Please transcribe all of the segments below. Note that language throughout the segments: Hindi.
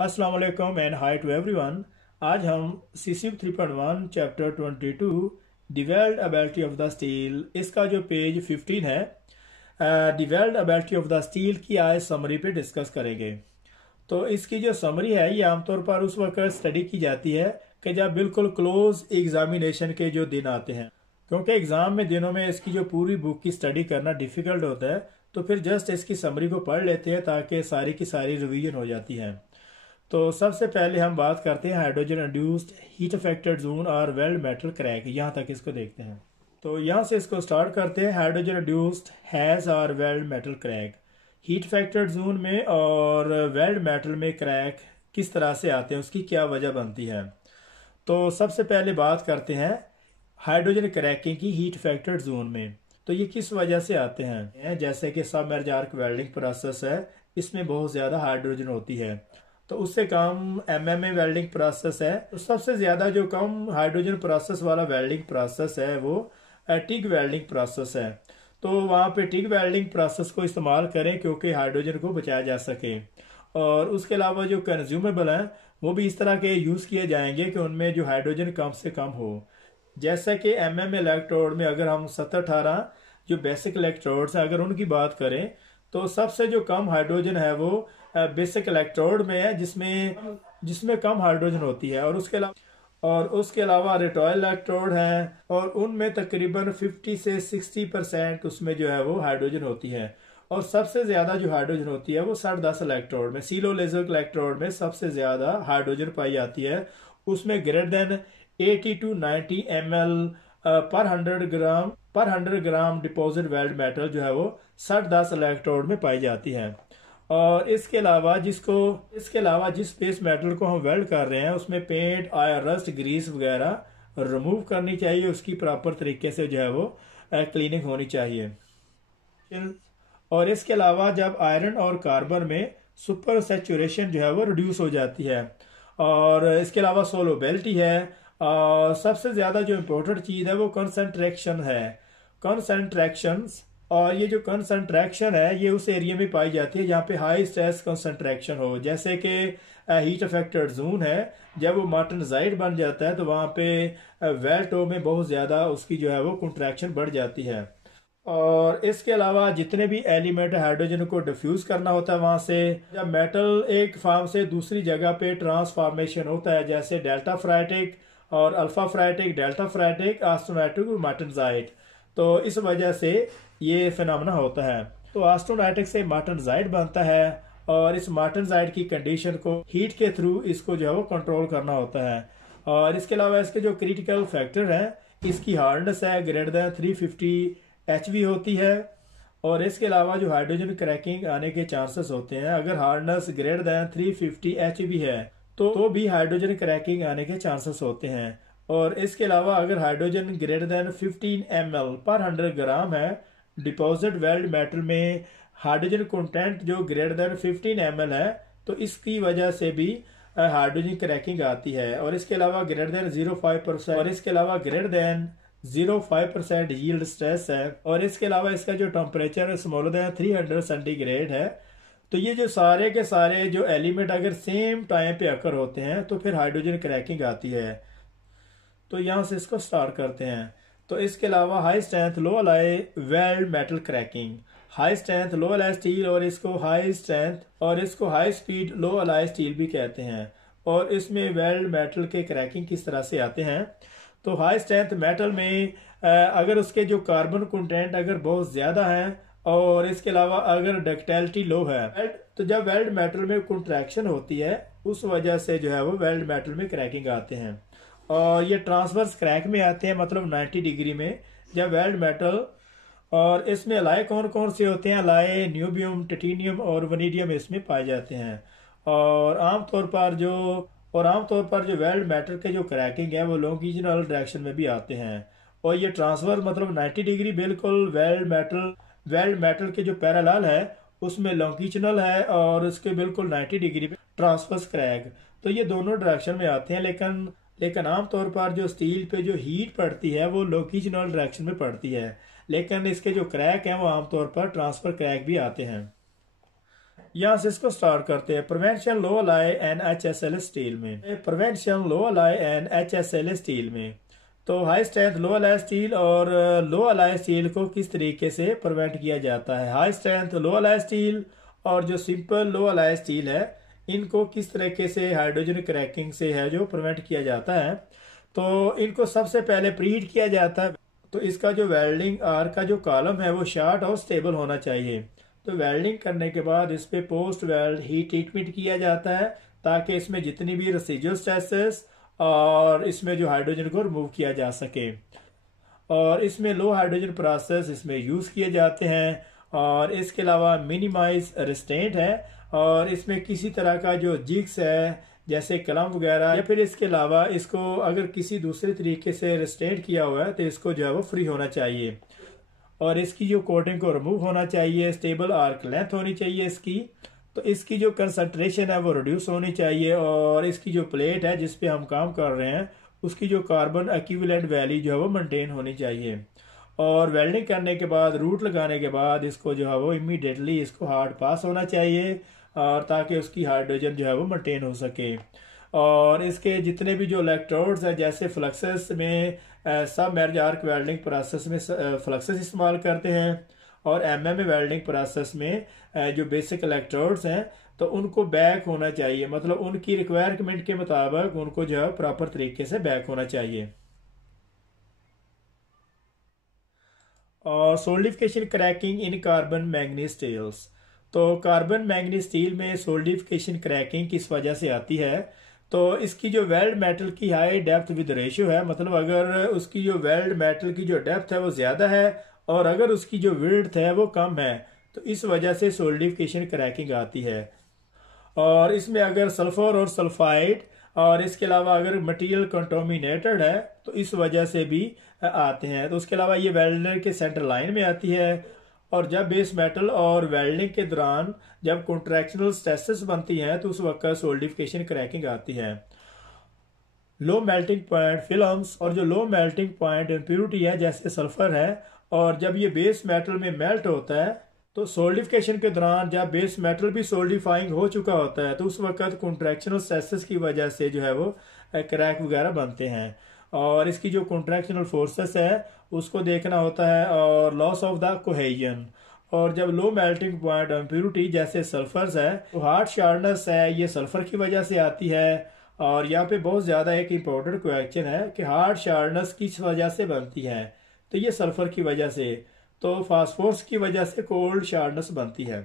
अस्सलाम वालेकुम एंड हाय टू एवरीवन। आज हम CCP 3.1 chapter 22 डिवेल्ड ability of the steel, इसका जो पेज 15 है, डिवेल्ड एबिलिटी ऑफ द स्टील की आज समरी पे डिस्कस करेंगे। तो इसकी जो समरी है ये आमतौर पर उस वक्त स्टडी की जाती है कि जब बिल्कुल क्लोज एग्जामिनेशन के जो दिन आते हैं, क्योंकि एग्जाम में दिनों में इसकी जो पूरी बुक की स्टडी करना डिफिकल्ट होता है, तो फिर जस्ट इसकी समरी को पढ़ लेते हैं ताकि सारी की सारी रिवीजन हो जाती है। तो सबसे पहले हम बात करते हैं hydrogen induced heat affected zone और वेल्ड मेटल क्रैक। यहाँ तक इसको देखते हैं। तो यहाँ से इसको स्टार्ट करते हैं। हाइड्रोजन इंड्यूस्ड हैज और weld metal crack, heat affected zone में और वेल्ड मेटल में क्रैक किस तरह से आते हैं, उसकी क्या वजह बनती है। तो सबसे पहले बात करते हैं हाइड्रोजन क्रैकिंग की हीट अफेक्टेड जोन में। तो ये किस वजह से आते हैं, जैसे कि सबमर्ज आर्क वेल्डिंग प्रोसेस है, इसमें बहुत ज़्यादा हाइड्रोजन होती है। तो उससे कम MMA वेल्डिंग प्रोसेस है। तो सबसे ज़्यादा जो कम हाइड्रोजन प्रोसेस वाला वेल्डिंग प्रोसेस है वो टिग वेल्डिंग प्रोसेस है। तो वहाँ पे टिग वेल्डिंग प्रोसेस को इस्तेमाल करें क्योंकि हाइड्रोजन को बचाया जा सके। और उसके अलावा जो कंज्यूमेबल हैं वो भी इस तरह के यूज़ किए जाएंगे कि उनमें जो हाइड्रोजन कम से कम हो। जैसे कि MMA इलेक्ट्रोड में अगर हम 17-18 जो बेसिक इलेक्ट्रोड्स हैं अगर उनकी बात करें तो सबसे जो कम हाइड्रोजन है वो बेसिक इलेक्ट्रोड में है, जिसमें कम हाइड्रोजन होती है। और उसके अलावा रिटॉयल इलेक्ट्रोड है और उनमें तकरीबन 50 से 60% उसमें जो है वो हाइड्रोजन होती है। और सबसे ज्यादा जो हाइड्रोजन होती है वो 10.5 इलेक्ट्रोड में, सीलो लेजर इलेक्ट्रोड में सबसे ज्यादा हाइड्रोजन पाई जाती है। उसमें ग्रेटर देन 80 to 90 ml पर 100 ग्राम डिपॉजिट वेल्ड मेटल जो है वो 10.5 इलेक्ट्रोड में पाई जाती है। और इसके अलावा जिस बेस मेटल को हम वेल्ड कर रहे हैं उसमें पेंट, आयर, रस्ट, ग्रीस वगैरह रिमूव करनी चाहिए। उसकी प्रॉपर तरीके से जो है वो क्लीनिंग होनी चाहिए। और इसके अलावा जब आयरन और कार्बन में सुपर सैचुरेशन जो है वो रिड्यूस हो जाती है। और इसके अलावा सोलोबिलिटी है। और सबसे ज़्यादा जो इम्पोर्टेंट चीज़ है वो कंसंट्रेक्शन है। और ये जो कंसंट्रेक्शन है ये उस एरिया में पाई जाती है जहाँ पे हाई स्ट्रेस कंसंट्रेक्शन हो। जैसे कि हीट अफेक्टेड जोन है, जब वो मार्टनजाइट बन जाता है तो वहाँ पे वेल्टो में बहुत ज़्यादा उसकी जो है वो कंट्रैक्शन बढ़ जाती है। और इसके अलावा जितने भी एलिमेंट हाइड्रोजन को डिफ्यूज करना होता है वहाँ से, जब मेटल एक फॉर्म से दूसरी जगह पे ट्रांसफॉर्मेशन होता है, जैसे डेल्टा फ्राइटिक और अल्फा फ्राइटिक, डेल्टा फ्राइटिक, ऑस्टेनाइटिक और मार्टनजाइट, तो इस वजह से ये फिनोमेना होता है। तो ऑस्टेनाइटिक से मार्टनजाइट बनता है और इस मार्टनजाइट की कंडीशन को हीट के थ्रू इसको जो है वो कंट्रोल करना होता है। और इसके अलावा इसके जो क्रिटिकल फैक्टर है, इसकी हार्डनेस है ग्रेटर देन 350 HV होती है। और इसके अलावा जो हाइड्रोजन क्रैकिंग आने के चांसेस होते हैं, अगर हार्डनेस ग्रेटर देन 350 HV है तो भी हाइड्रोजन क्रैकिंग आने के चांसेस होते हैं। और इसके अलावा अगर हाइड्रोजन ग्रेटर देन 15 ml पर 100 ग्राम है, डिपॉजिट वेल्ड मेटल में हाइड्रोजन कंटेंट जो ग्रेटर देन 15 ml है, तो इसकी वजह से भी हाइड्रोजन क्रैकिंग आती है। और इसके अलावा ग्रेटर देन 0.5% यील्ड स्ट्रेस है। और इसके अलावा इसका जो टेम्परेचर स्मॉलर देन 300 सेंटीग्रेड है। तो ये जो सारे के सारे जो एलिमेंट अगर सेम टाइम पे अकर होते हैं तो फिर हाइड्रोजन क्रैकिंग आती है। तो यहाँ से इसको स्टार्ट करते हैं। तो इसके अलावा high strength low alloy weld metal cracking, high strength low alloy steel, और इसको high speed low alloy steel भी कहते हैं। और इसमें वेल्ड मेटल के क्रैकिंग किस तरह से आते हैं, तो हाई स्ट्रेंथ मेटल में अगर उसके जो कार्बन कंटेंट अगर बहुत ज़्यादा है और इसके अलावा अगर डक्टिलिटी लो है, तो जब वेल्ड मेटल में कंट्रैक्शन होती है उस वजह से जो है वो वेल्ड मेटल में क्रैकिंग आते हैं। और ये ट्रांसवर्स क्रैक में आते हैं, मतलब 90 डिग्री में, जब वेल्ड मेटल। और इसमें अलाई कौन कौन से होते हैं, अलाई न्यूबियम, टिटेनियम और वनीडियम इसमें पाए जाते हैं। और आमतौर पर जो वेल्ड मेटल के जो क्रैकिंग है वो लॉन्गिट्यूडनल डायरेक्शन में भी आते हैं। और ये ट्रांसफर मतलब 90 डिग्री बिल्कुल वेल्ड मेटल के जो पैरेलल है उसमें लॉन्गिट्यूडनल है और उसके बिल्कुल 90 डिग्री पे ट्रांसवर्स क्रैक। तो ये दोनों डायरेक्शन में आते हैं, लेकिन आमतौर पर जो स्टील पे जो हीट पड़ती है वो लॉन्गिट्यूडनल डायरेक्शन में पड़ती है। लेकिन इसके जो क्रैक हैं वो आमतौर पर ट्रांसफर क्रैक भी आते हैं। यहाँ से इसको स्टार्ट करते हैं। प्रिवेंशन लो अलाई NHSL स्टील में, प्रिवेंशन लो अलाई NHSL स्टील में। तो high strength low alloy steel और लो अलाई स्टील को किस तरीके से प्रिवेंट किया जाता है। High strength low alloy steel और जो सिंपल लो अलाई स्टील है, इनको किस तरीके से हाइड्रोजन क्रैकिंग से है जो प्रिवेंट किया जाता है। तो इनको सबसे पहले प्रीहीट किया जाता है। तो इसका जो वेल्डिंग आर का जो कॉलम है वो शार्ट और स्टेबल होना चाहिए। तो वेल्डिंग करने के बाद इस पे पोस्ट वेल्ड हीट ट्रीटमेंट किया जाता है ताकि इसमें जितनी भी रेसिडुअल स्ट्रेसेस और इसमें जो हाइड्रोजन को रिमूव किया जा सके। और इसमें लो हाइड्रोजन प्रोसेस इसमें यूज़ किए जाते हैं। और इसके अलावा मिनिमाइज रेस्टेंट है और इसमें किसी तरह का जो जिग्स है जैसे कलम वगैरह, या फिर इसके अलावा इसको अगर किसी दूसरे तरीके से रेस्टेंट किया हुआ है तो इसको जो है वो फ्री होना चाहिए। और इसकी जो कोटिंग को रिमूव होना चाहिए। स्टेबल आर्क लेंथ होनी चाहिए इसकी। तो इसकी जो कंसंट्रेशन है वो रिड्यूस होनी चाहिए। और इसकी जो प्लेट है जिस पे हम काम कर रहे हैं उसकी जो कार्बन इक्विवेलेंट वैल्यू जो है वो मेंटेन होनी चाहिए। और वेल्डिंग करने के बाद रूट लगाने के बाद इसको जो है वो इमीडिएटली इसको हार्ड पास होना चाहिए और ताकि उसकी हाइड्रोजन जो है वो मेंटेन हो सके। और इसके जितने भी जो इलेक्ट्रोड्स हैं जैसे फ्लक्सेस में सब मैरिज आर्क वेल्डिंग प्रोसेस में फ्लक्सेस इस्तेमाल करते हैं। और MMA वेल्डिंग प्रोसेस में जो बेसिक इलेक्ट्रोड्स हैं तो उनको बैक होना चाहिए, मतलब उनकी रिक्वायरमेंट के मुताबिक उनको जो है प्रॉपर तरीके से बैक होना चाहिए। और सोल्डिफिकेशन क्रैकिंग इन कार्बन मैंगनीज स्टील्स। तो कार्बन मैंगनीज स्टील में सोल्डिफिकेशन क्रैकिंग किस वजह से आती है। तो इसकी जो वेल्ड मेटल की हाई डेप्थ विद रेशियो है, मतलब अगर उसकी जो वेल्ड मेटल की जो डेप्थ है वो ज़्यादा है और अगर उसकी जो विड्थ है वो कम है तो इस वजह से सोल्डिफिकेशन क्रैकिंग आती है। और इसमें अगर सल्फर और सल्फाइड और इसके अलावा अगर मटेरियल कंटामिनेटेड है तो इस वजह से भी आते हैं। तो उसके अलावा ये वेल्डर के सेंटर लाइन में आती है। और जब बेस मेटल और वेल्डिंग के दौरान जब कॉन्ट्रैक्शनल स्ट्रेसेस बनती हैं तो उस वक्त सोल्डिफिकेशन क्रैकिंग आती है। लो मेल्टिंग पॉइंट फिल्म्स और जो लो मेल्टिंग पॉइंट इम्प्योरिटी है जैसे सल्फर है, और जब ये बेस मेटल में मेल्ट होता है तो सोल्डिफिकेशन के दौरान जब बेस मेटल भी सोल्डिफाइंग हो चुका होता है तो उस वक्त कॉन्ट्रैक्शनल स्ट्रेसेस की वजह से जो है वो क्रैक वगैरह बनते हैं। और इसकी जो कॉन्ट्रैक्शनल फोर्सेस है उसको देखना होता है और लॉस ऑफ द कोहेजन। और जब लो मेल्टिंग पॉइंट इम्प्योरिटी जैसे सल्फर्स है तो हार्ड शार्डनेस है ये सल्फर की वजह से आती है। और यहाँ पे बहुत ज़्यादा एक इम्पोर्टेंट क्वेश्चन है कि हार्ड शार्डनेस किस वजह से बनती है। तो ये सल्फर की वजह से, तो फास्फोरस की वजह से कोल्ड शार्डनेस बनती है।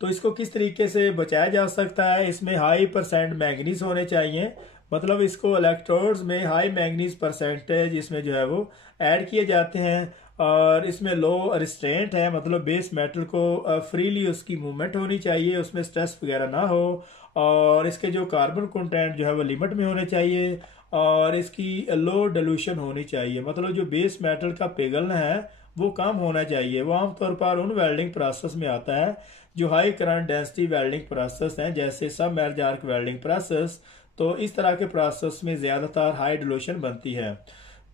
तो इसको किस तरीके से बचाया जा सकता है, इसमें हाई परसेंट मैंगनीज होने चाहिए, मतलब इसको इलेक्ट्रोड्स में हाई मैंगनीज परसेंटेज इसमें जो है वो ऐड किए जाते हैं। और इसमें लो रिस्ट्रेंट है, मतलब बेस मेटल को फ्रीली उसकी मूवमेंट होनी चाहिए, उसमें स्ट्रेस वगैरह ना हो। और इसके जो कार्बन कंटेंट जो है वो लिमिट में होने चाहिए। और इसकी लो डिल्यूशन होनी चाहिए, मतलब जो बेस मेटल का पिघलना है वो कम होना चाहिए। वो आमतौर पर उन वेल्डिंग प्रोसेस में आता है जो high current density welding process हैं जैसे सब मैरिज आर्क वेल्डिंग प्रोसेस। तो इस तरह के प्रोसेस में ज़्यादातर हाई डिल्यूशन बनती है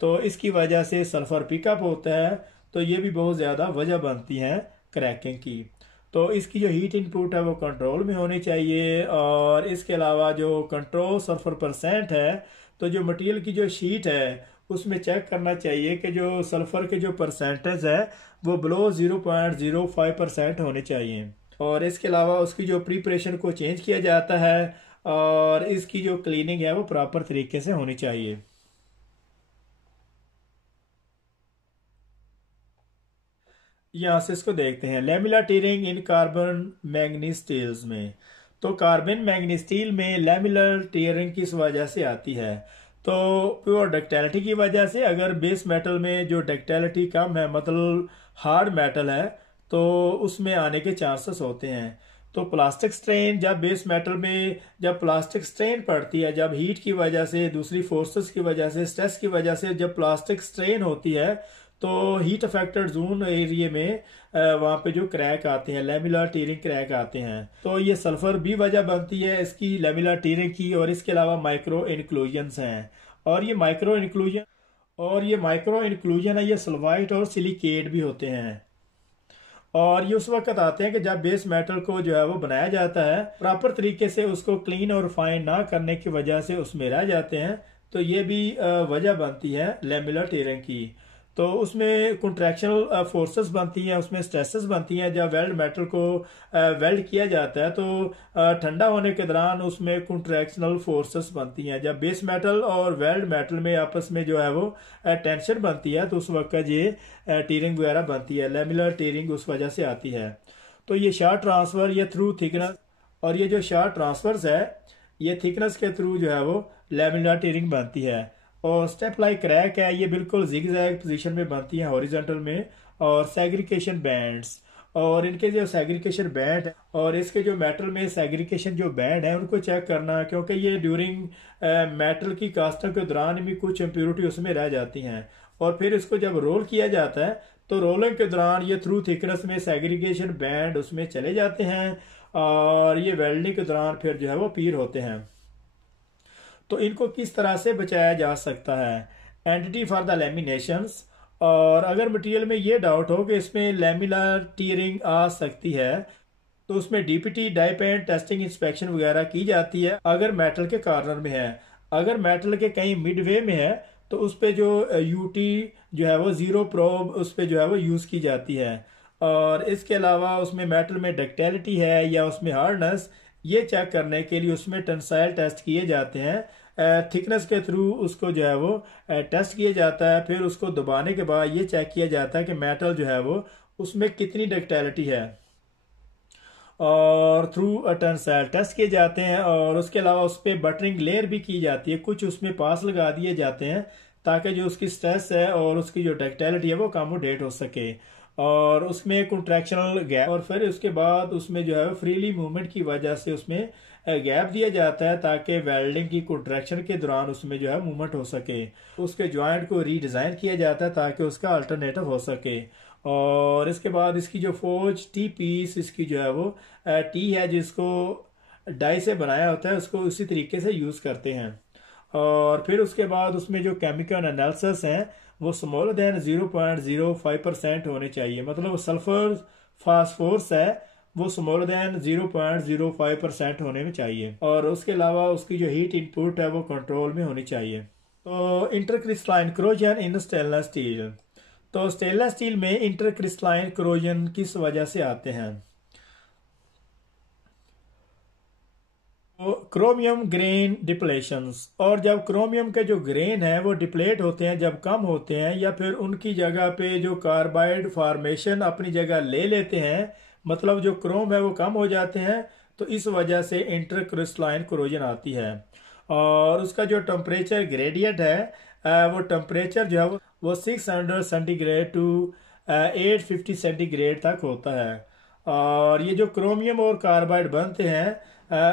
तो इसकी वजह से सल्फर पिकअप होता है। तो ये भी बहुत ज़्यादा वजह बनती हैं क्रैकिंग की। तो इसकी जो हीट इनपुट है वो कंट्रोल में होनी चाहिए। और इसके अलावा जो कंट्रोल सल्फर परसेंट है तो जो मटेरियल की जो शीट है उसमें चेक करना चाहिए कि जो सल्फर के जो परसेंटेज है वो बिलो 0.05% होने चाहिए। और इसके अलावा उसकी जो प्रिपरेशन को चेंज किया जाता है और इसकी जो क्लीनिंग है वो प्रॉपर तरीके से होनी चाहिए। यहाँ से इसको देखते हैं लैमिला टीयरिंग इन कार्बन मैंगनीज स्टील्स में। तो कार्बन मैंगनीज स्टील में लैमिलर टीयरिंग किस वजह से आती है। तो प्योर डक्टिलिटी की वजह से, अगर बेस मेटल में जो डक्टिलिटी कम है मतलब हार्ड मेटल है तो उसमें आने के चांसेस होते हैं। तो प्लास्टिक स्ट्रेन, जब बेस मेटल में जब प्लास्टिक स्ट्रेन पड़ती है, जब हीट की वजह से, दूसरी फोर्सेस की वजह से, स्ट्रेस की वजह से जब प्लास्टिक स्ट्रेन होती है तो हीट अफेक्टेड जोन एरिया में वहाँ पे जो क्रैक आते हैं, लैमिलर टीयरिंग क्रैक आते हैं। तो ये सल्फर भी वजह बनती है इसकी लैमिलर टीयरिंग की। और इसके अलावा माइक्रो इंक्लूजन्स हैं। और ये माइक्रो इंक्लूजन है, ये सल्फाइड और सिलिकेट भी होते हैं। और ये उस वक्त आते हैं कि जब बेस मेटल को जो है वो बनाया जाता है, प्रॉपर तरीके से उसको क्लीन और फाइन ना करने की वजह से उसमें रह जाते हैं। तो ये भी वजह बनती है लैमिलर टीयरिंग की। तो उसमें कंट्रैक्शनल फोर्सेस बनती हैं, उसमें स्ट्रेसेस बनती हैं। जब वेल्ड मेटल को वेल्ड किया जाता है तो ठंडा होने के दौरान उसमें कंट्रैक्शनल फोर्सेस बनती हैं। जब बेस मेटल और वेल्ड मेटल में आपस में जो है वो टेंशन बनती है तो उस वक्त ये टीयरिंग वगैरह बनती है। लैमिलर टीयरिंग उस वजह से आती है। तो ये शार्ट ट्रांसफर ये थ्रू थिकनेस, और ये जो शार्ट ट्रांसफर्स है ये थिकनेस के थ्रू जो है वो लैमिलर टीयरिंग बनती है। और स्टेप लाइक क्रैक है, ये बिल्कुल जिगजैग पोजीशन में बनती है हॉरिजॉन्टल में। और सेग्रीगेशन बैंड्स, और इनके जो सेग्रीगेशन बैंड और इसके जो मेटल में सेग्रीगेशन जो बैंड है उनको चेक करना, क्योंकि ये ड्यूरिंग मेटल की कास्टिंग के दौरान भी कुछ इम्प्योरिटी उसमें रह जाती हैं। और फिर इसको जब रोल किया जाता है तो रोलिंग के दौरान ये थ्रू थिकनेस में सेग्रीगेशन बैंड उसमें चले जाते हैं और ये वेल्डिंग के दौरान फिर जो है वो पील होते हैं। तो इनको किस तरह से बचाया जा सकता है? Entity for the लैमिनेशंस। और अगर मटेरियल में ये डाउट हो कि इसमें लैमिलर टीयरिंग आ सकती है तो उसमें DPT dye paint testing inspection वगैरह की जाती है अगर मेटल के कॉर्नर में है। अगर मेटल के कहीं मिडवे में है तो उस पे जो यूटी जो है वो जीरो प्रोब उस पे जो है वो यूज़ की जाती है। और इसके अलावा उसमें मेटल में डक्टिलिटी है या उसमें हार्डनेस, ये चेक करने के लिए उसमें टेंसाइल टेस्ट किए जाते हैं। थिकनेस के थ्रू उसको जो है वो टेस्ट किया जाता है। फिर उसको दबाने के बाद ये चेक किया जाता है कि मेटल जो है वो उसमें कितनी डक्टिलिटी है, और थ्रू टेंसाइल टेस्ट किए जाते हैं। और उसके अलावा उस पर बटरिंग लेयर भी की जाती है, कुछ उसमें पास लगा दिए जाते हैं ताकि जो उसकी स्ट्रेस है और उसकी जो डक्टिलिटी है वो अकोमोडेट हो सके। और उसमें कंट्रैक्शनल गैप, और फिर उसके बाद उसमें जो है फ्रीली मूवमेंट की वजह से उसमें गैप दिया जाता है ताकि वेल्डिंग की कंट्रैक्शन के दौरान उसमें जो है मूवमेंट हो सके। उसके जॉइंट को रीडिज़ाइन किया जाता है ताकि उसका अल्टरनेटिव हो सके। और इसके बाद इसकी जो फोर्ज टी पीस इसकी जो है वो टी है जिसको डाई से बनाया होता है उसको उसी तरीके से यूज़ करते हैं। और फिर उसके बाद उसमें जो केमिकल एनालिसिस हैं वो स्मॉलर देन 0.05% होने चाहिए। मतलब सल्फर फास्फोरस है वो स्मॉलर देन 0.05% होने में चाहिए। और उसके अलावा उसकी जो हीट इनपुट है वो कंट्रोल में होनी चाहिए। तो इंटरक्रिस्टलाइन क्रोजन इन स्टेनलेस स्टील। तो स्टेनलेस स्टील में इंटरक्रिस्टलाइन क्रोजन किस वजह से आते हैं? तो क्रोमियम ग्रेन डिप्लेशंस, और जब क्रोमियम के जो ग्रेन है वो डिप्लेट होते हैं, जब कम होते हैं या फिर उनकी जगह पे जो कार्बाइड फॉर्मेशन अपनी जगह ले लेते हैं, मतलब जो क्रोम है वो कम हो जाते हैं, तो इस वजह से इंटरक्रिस्टलाइन क्रोजन आती है। और उसका जो टेम्परेचर ग्रेडियंट है वो टेम्परेचर जो है वो 600 सेंटीग्रेड टू 850 सेंटीग्रेड तक होता है। और ये जो क्रोमियम और कार्बाइड बनते हैं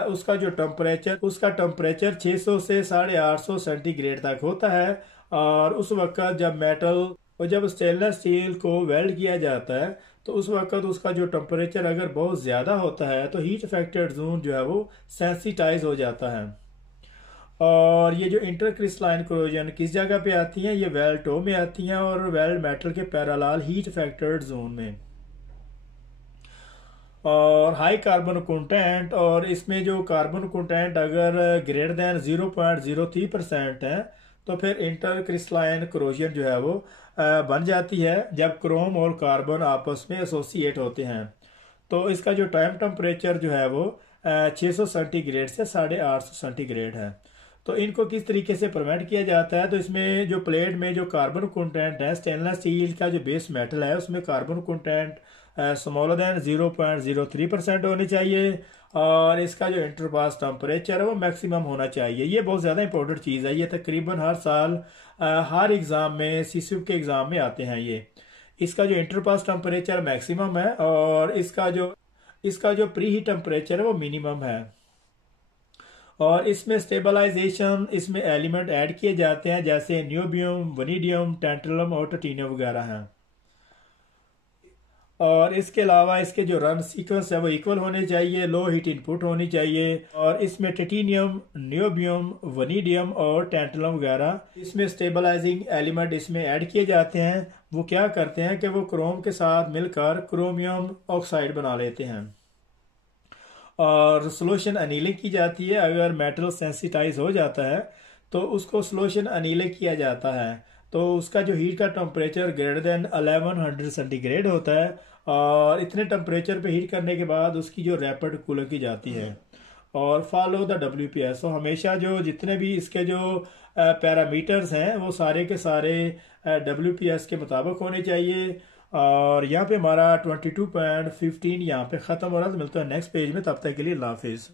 उसका टेम्परेचर 600 से 850 सेंटीग्रेड तक होता है। और उस वक्त जब मेटल और जब स्टेनलेस स्टील को वेल्ड किया जाता है तो उस वक्त उसका जो टेम्परेचर अगर बहुत ज़्यादा होता है तो हीट अफेक्टेड जोन जो है वो सेंसिटाइज हो जाता है। और ये जो इंटरक्रिस्टलाइन क्रोजन किस जगह पे आती हैं? ये वेल्ड टो में आती हैं और वेल्ड मेटल के पैरेलल हीट अफेक्टेड जोन में। और हाई कार्बन कंटेंट, और इसमें जो कार्बन कंटेंट अगर ग्रेटर देन 0.03% है तो फिर इंटरक्रिस्टलाइन क्रोजन जो है वो बन जाती है जब क्रोम और कार्बन आपस में एसोसिएट होते हैं। तो इसका जो टाइम टेम्परेचर जो है वो 600 सेंटीग्रेड से 850 सेंटीग्रेड है। तो इनको किस तरीके से प्रिवेंट किया जाता है? तो इसमें जो प्लेट में जो कार्बन कंटेंट है, स्टेनलेस स्टील का जो बेस मेटल है उसमें कार्बन कंटेंट स्मॉलर देन 0.03% होनी चाहिए। और इसका जो इंटरपास टेम्परेचर है वो मैक्सिमम होना चाहिए। ये बहुत ज़्यादा इंपॉर्टेंट चीज़ है, ये तकरीबन हर साल हर एग्ज़ाम में सीसीयू के एग्ज़ाम में आते हैं ये। इसका जो इंटरपास टेम्परेचर मैक्सिमम है और इसका जो प्री हीट टेम्परेचर है वो मिनिमम है। और इसमें स्टेबलाइजेशन इसमें एलिमेंट ऐड किए जाते हैं जैसे नियोबियम, वनीडियम, टैंटलम और टाइटेनियम वगैरह हैं। और इसके अलावा इसके जो रन सीक्वेंस है वो इक्वल होने चाहिए, लो हीट इनपुट होनी चाहिए। और इसमें टाइटेनियम, नियोबियम, वनीडियम और टैंटलम वगैरह इसमें स्टेबलाइजिंग एलिमेंट इसमें ऐड किए जाते हैं। वो क्या करते हैं कि वो क्रोम के साथ मिलकर क्रोमियम ऑक्साइड बना लेते हैं और सोल्यूशन अनीलिंग की जाती है। अगर मेटल सेंसिटाइज हो जाता है तो उसको सोल्यूशन अनीलिंग किया जाता है, तो उसका जो हीट का टेम्परेचर ग्रेटर देन 1100 सेंटीग्रेड होता है और इतने टेम्परेचर पे हीट करने के बाद उसकी जो रैपिड कूलिंग की जाती है। और फॉलो द WPS। तो हमेशा जो जितने भी इसके जो पैरामीटर्स हैं वो सारे के सारे WPS के मुताबिक होने चाहिए। और यहाँ पे हमारा 22.15 यहाँ पे ख़त्म हो रहा है। तो मिलता है नेक्स्ट पेज में, तब तक के लिए अल्लाह हाफिज़।